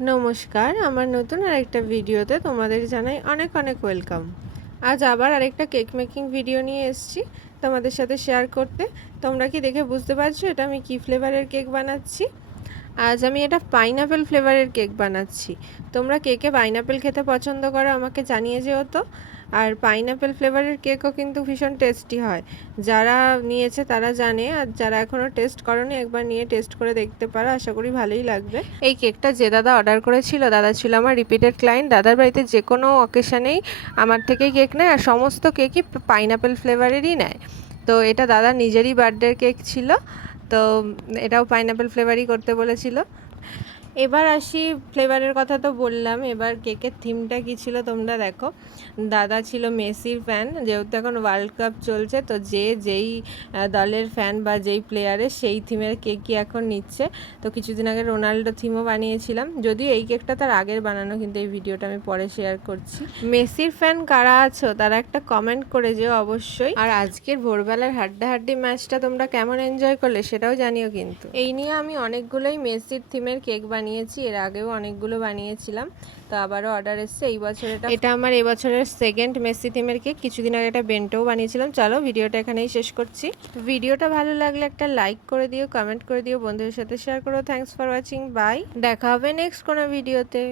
নমস্কার, আমার নতুন আরেকটা ভিডিওতে তোমাদের জানাই অনেক অনেক ওয়েলকাম। আজ আবার আরেকটা কেক মেকিং ভিডিও নিয়ে এসেছি তোমাদের সাথে শেয়ার করতে। তোমরা কি দেখে বুঝতে পারছো এটা আমি কি ফ্লেভারের কেক বানাচ্ছি? আজ আমি এটা পাইনাপেল ফ্লেভারের কেক বানাচ্ছি। তোমরা কে কে পাইনাপেল খেতে পছন্দ করো আমাকে জানিয়ে যেও তো। আর পাইনাপেল ফ্লেভারের কেকও কিন্তু ভীষণ টেস্টি হয়। যারা নিয়েছে তারা জানে, আর যারা এখনও টেস্ট করোনি একবার নিয়ে টেস্ট করে দেখতে পারো, আশা করি ভালোই লাগবে। এই কেকটা যে দাদা অর্ডার করেছিল, দাদা ছিল আমার রিপিটেড ক্লায়েন্ট। দাদার বাড়িতে যে কোনো অকেশনেই আমার থেকেই কেক নেয়, আর সমস্ত কেকই পাইনাপেল ফ্লেভারেরই নেয়। তো এটা দাদা নিজেরই বার্থডের কেক ছিল, তো এটাও পাইনাপেল ফ্লেভারই করতে বলেছিল। এবার আসি, ফ্লেভারের কথা তো বললাম, এবার কেকের থিমটা কী ছিল তোমরা দেখো। দাদা ছিল মেসির ফ্যান, যেহেতু এখন ওয়ার্ল্ড কাপ চলছে, তো যেই দলের ফ্যান বা যেই প্লেয়ারের সেই থিমের কেকই এখন নিচ্ছে। তো কিছুদিন আগে রোনাল্ডো থিমও বানিয়েছিলাম, যদিও এই কেকটা তার আগের বানানো, কিন্তু এই ভিডিওটা আমি পরে শেয়ার করছি। মেসির ফ্যান কারা আছো তারা একটা কমেন্ট করে যেও অবশ্যই। আর আজকের ভোরবেলার হাড্ডাহাড্ডি ম্যাচটা তোমরা কেমন এনজয় করলে সেটাও জানিও কিন্তু। এই নিয়ে আমি অনেকগুলোই মেসির থিমের কেক বানিয়েছি, এর আগেও অনেকগুলো বানিয়েছিলাম, তো আবারও অর্ডার এসছে এই বছর। এটা আমার এবছরের সেকেন্ড মেসি থিমের কেক। কিছুদিন আগে একটা বেন্টোও বানিয়েছিলাম। চলো ভিডিওটা এখানেই শেষ করছি। ভিডিওটা ভালো লাগলে একটা লাইক করে দিও, কমেন্ট করে দিও, বন্ধুদের সাথে শেয়ার করো। Thanks for watching, bye. দেখা হবে নেক্সট কোনো ভিডিওতে।